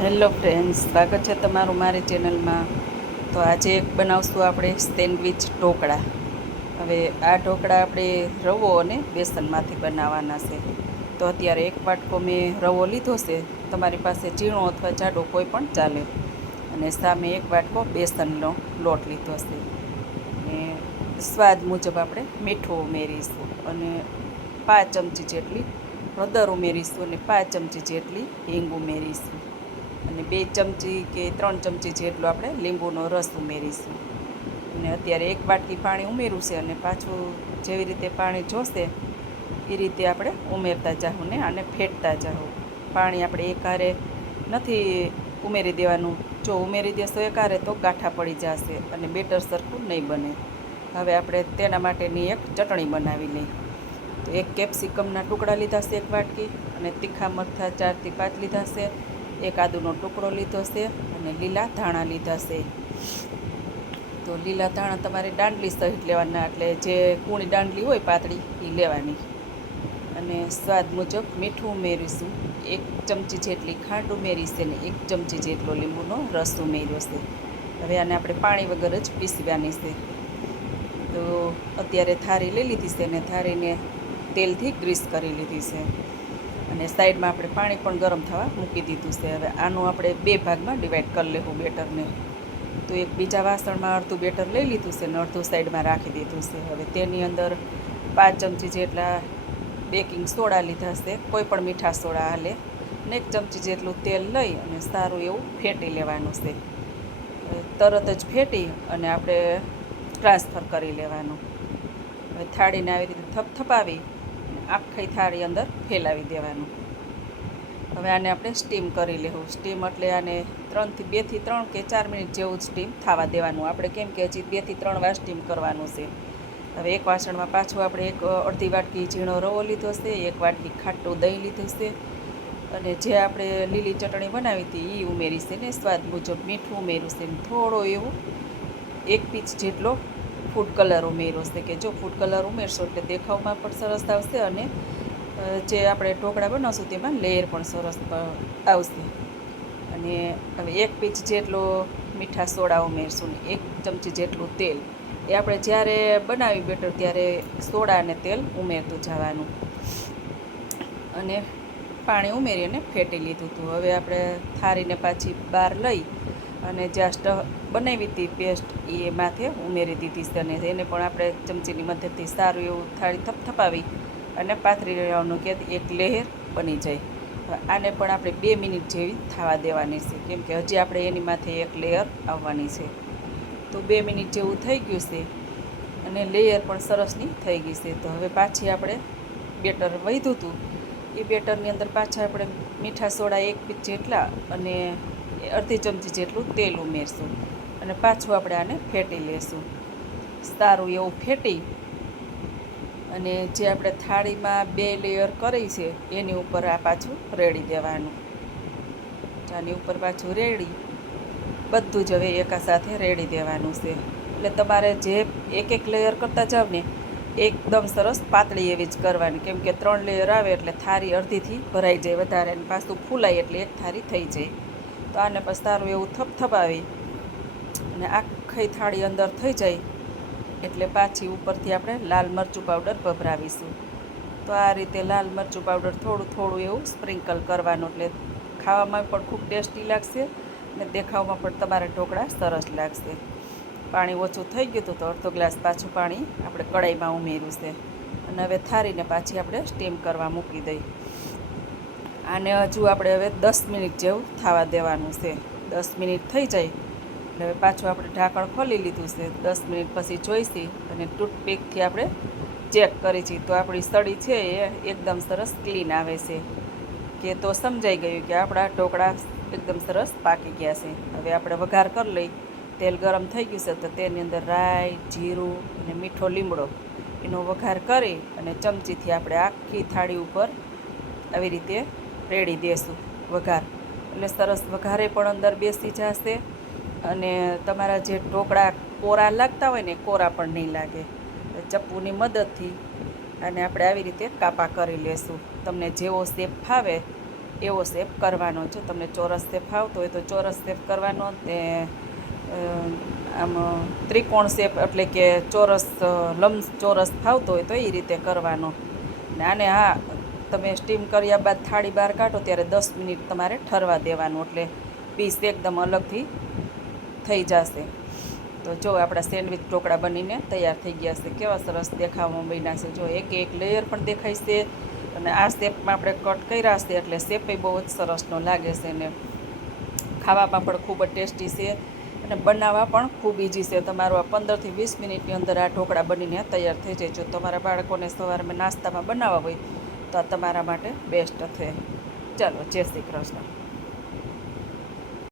Hello friends, સ્વાગત છે તમારું મારી ચેનલમાં. તો આજે એક બનાવશું આપણે સેન્ડવિચ ઢોકળા. હવે આ ઢોકળા આપણે રવો અને બેસનમાંથી બનાવવાના છે. તો અત્યારે એક વાટકો મેં રવો લીધો છે. તમારી પાસે ઝીણો અથવા જાડો કોઈ પણ ચાલે. અને સામે એક વાટકો બેસનનો લોટ લીધો છે. અને સ્વાદ મુજબ આપણે મીઠું ઉમેરીશું અને 5 ચમચી જેટલી હળદર ઉમેરીશું અને 5 ચમચી જેટલી હિંગ ઉમેરીશું. અને 2 ચમચી કે 3 ચમચી જેટલો આપણે લીંબુનો રસ ઉમેરીશું. અને અત્યારે એક વાટકી પાણી ઉમેર્યું છે અને પાછું જેવી રીતે પાણી જોશે એ રીતે આપણે ઉમેરતા જાઉં ને આને ફેટતા જાઉં. પાણી આપણે એકહારે નથી ઉમેરી દેવાનું. જો ઉમેરી દેશો એકહારે તો ગાંઠા પડી જશે અને બેટર સરખું નહીં બને. હવે આપણે તેના માટેની એક ચટણી બનાવી લઈએ. તો એક કેપ્સિકમના ટુકડા લીધા છે, એક વાટકી, અને તીખા મરચાં 4 થી 5 લીધા છે. એક આદુનો ટુકડો લીધો છે અને લીલા ધાણા લીધા છે. તો લીલા ધાણા તમારે દાંડલી સહિત લેવાના, એટલે જે કૂણી દાંડલી હોય પાતળી એ લેવાની. અને સ્વાદ મુજબ મીઠું ઉમેરીશું. 1 ચમચી જેટલી ખાંડ ઉમેરી છે ને 1 ચમચી જેટલો લીંબુનો રસ ઉમેર્યો છે. હવે આને આપણે પાણી વગર જ પીસવાની છે. તો અત્યારે થાળી લઈ લીધી છે અને થાળીને તેલથી ગ્રીસ કરી લીધી છે. અને સાઈડમાં આપણે પાણી પણ ગરમ થવા મૂકી દીધું છે. હવે આનું આપણે 2 ભાગમાં ડિવાઈડ કરી લેવું બેટરને. તો એક બીજા વાસણમાં અડધું બેટર લઈ લીધું છે અને અડધું સાઈડમાં રાખી દીધું છે. હવે તેની અંદર 5 ચમચી જેટલા બેકિંગ સોડા લીધા છે, કોઈ પણ મીઠા સોડા હાલે, અને 1 ચમચી જેટલું તેલ લઈ અને સારું એવું ફેટી લેવાનું છે. તરત જ ફેટી અને આપણે ટ્રાન્સફર કરી લેવાનું. હવે થાળીને આવી રીતે થપથપાવી આખી થાળી અંદર ફેલાવી દેવાનું. હવે આને આપણે સ્ટીમ કરી લેવું. સ્ટીમ એટલે આને 2 થી 3 કે 4 મિનિટ જેવું સ્ટીમ થવા દેવાનું. આપણે કેમ કે હજી 2 થી 3 વાર સ્ટીમ કરવાનું છે. હવે એક વાસણમાં પાછું આપણે એક અડધી વાટકી ઝીણો રવો લીધો છે, 1 વાટકી ખાટું દહીં લીધું છે, અને જે આપણે લીલી ચટણી બનાવી હતી એ ઉમેરી છે ને સ્વાદ મુજબ મીઠું ઉમેર્યું છે. થોડો એવો 1 પીંચ જેટલો ફૂડ કલર ઉમેર્યો છે, કે જો ફૂડ કલર ઉમેરશો એટલે દેખાવમાં પણ સરસ આવશે અને જે આપણે ઢોકળા બનાવશું તેમાં લેયર પણ સરસ આવશે. અને હવે 1 પીંચ જેટલો મીઠા સોડા ઉમેરશું ને 1 ચમચી જેટલું તેલ. એ આપણે જ્યારે બનાવી બેટર ત્યારે સોડા અને તેલ ઉમેરતું જવાનું. અને પાણી ઉમેરી અને ફેટી લીધું હતું. હવે આપણે થાળીને પાછી બહાર લઈ અને જ્યાં સ્ટવ બનાવી હતી પેસ્ટ એ માથે ઉમેરી દીધી છે. અને એને પણ આપણે ચમચીની મદદથી સારું એવું થાળી થપથપાવી અને પાથરી લેવાનું કે એક લહેર બની જાય. આને પણ આપણે 2 મિનિટ જેવી થવા દેવાની છે, કેમ કે હજી આપણે એની માથે એક લેયર આવવાની છે. તો 2 મિનિટ જેવું થઈ ગયું છે અને લેયર પણ સરસની થઈ ગઈ છે. તો હવે પાછી આપણે બેટર વધ્યું હતું એ બેટરની અંદર પાછા આપણે મીઠા સોડા 1 પીંચ જેટલા અને અડધી ચમચી જેટલું તેલ ઉમેરશું અને પાછું આપણે આને ફેટી લેશું. સારું એવું ફેટી અને જે આપણે થાળીમાં 2 લેયર કરી છે એની ઉપર આ પાછું રેડી દેવાનું. આની ઉપર પાછું રેડી બધું જ હવે એકા સાથે રેડી દેવાનું છે. એટલે તમારે જે એક લેયર કરતા જાવ ને એકદમ સરસ પાતળી એવી જ કરવાની, કેમ કે 3 લેયર આવે એટલે થાળી અડધીથી ભરાઈ જાય વધારે, અને પાછું ફૂલાય એટલે એક થાળી થઈ જાય. તો આને પણ સારું એવું થપથપાવી અને આખી થાળી અંદર થઈ જાય એટલે પાછી ઉપરથી આપણે લાલ મરચું પાવડર ભભરાવીશું. તો આ રીતે લાલ મરચું પાવડર થોડું થોડું એવું સ્પ્રિંકલ કરવાનું, એટલે ખાવામાં પણ ખૂબ ટેસ્ટી લાગશે અને દેખાવમાં પણ તમારા ઢોકળા સરસ લાગશે. પાણી ઓછું થઈ ગયું હતું તો અડધો ગ્લાસ પાછું પાણી આપણે કઢાઈમાં ઉમેર્યું છે. અને હવે થાળીને પાછી આપણે સ્ટીમ કરવા મૂકી દઈ. આને હજુ આપણે હવે 10 મિનિટ જેવું થવા દેવાનું છે. 10 મિનિટ થઈ જાય એટલે હવે પાછું આપણે ઢાંકણ ખોલી લીધું છે. 10 મિનિટ પછી જોઈશી અને ટૂથપીકથી આપણે ચેક કરી છીએ તો આપણી સળી છે એ એકદમ સરસ ક્લીન આવે છે, કે તો સમજાઈ ગયું કે આપણા ઢોકળા એકદમ સરસ પાકી ગયા છે. હવે આપણે વઘાર કરી લઈ. તેલ ગરમ થઈ ગયું છે તો તેની અંદર રાઈ, જીરું અને મીઠો લીમડો એનો વઘાર કરી અને ચમચીથી આપણે આખી થાળી ઉપર આવી રીતે રેડી દેશું વઘાર. એટલે સરસ વઘારે પણ અંદર બેસી જશે અને તમારા જે ઢોકળા કોરા લાગતા હોય ને કોરા પણ નહીં લાગે. ચપ્પુની મદદથી અને આપણે આવી રીતે કાપા કરી લેશું. તમને જેવો શેપ ફાવે એવો શેપ કરવાનો છે. તમને ચોરસ શેપ ફાવતો હોય તો ચોરસ શેપ કરવાનો, તે આમ ત્રિકોણ શેપ એટલે કે ચોરસ લંબચોરસ ફાવતો હોય તો એ રીતે કરવાનો. ને આને તમે સ્ટીમ કર્યા બાદ થાળી બહાર કાઢો ત્યારે 10 મિનિટ તમારે ઠરવા દેવાનું, એટલે પીસ એકદમ અલગથી થઈ જશે. તો જો આપણા સેન્ડવિચ ઢોકળા બનીને તૈયાર થઈ ગયા છે. કેવા સરસ દેખાવામાં બન્યા છે. જો એક લેયર પણ દેખાય છે, અને આ શેપમાં આપણે કટ કર્યા છે એટલે શેપે બહુ જ સરસનો લાગે છે, ને ખાવામાં પણ ખૂબ જ ટેસ્ટી છે, અને બનાવવા પણ ખૂબ ઇઝી છે. તમારું આ 15થી 20 મિનિટની અંદર આ ઢોકળા બનીને તૈયાર થઈ જાય. જો તમારા બાળકોને સવારમાં નાસ્તામાં બનાવવા હોય તો આ તમારા માટે બેસ્ટ છે. ચાલો, જય શ્રી કૃષ્ણ.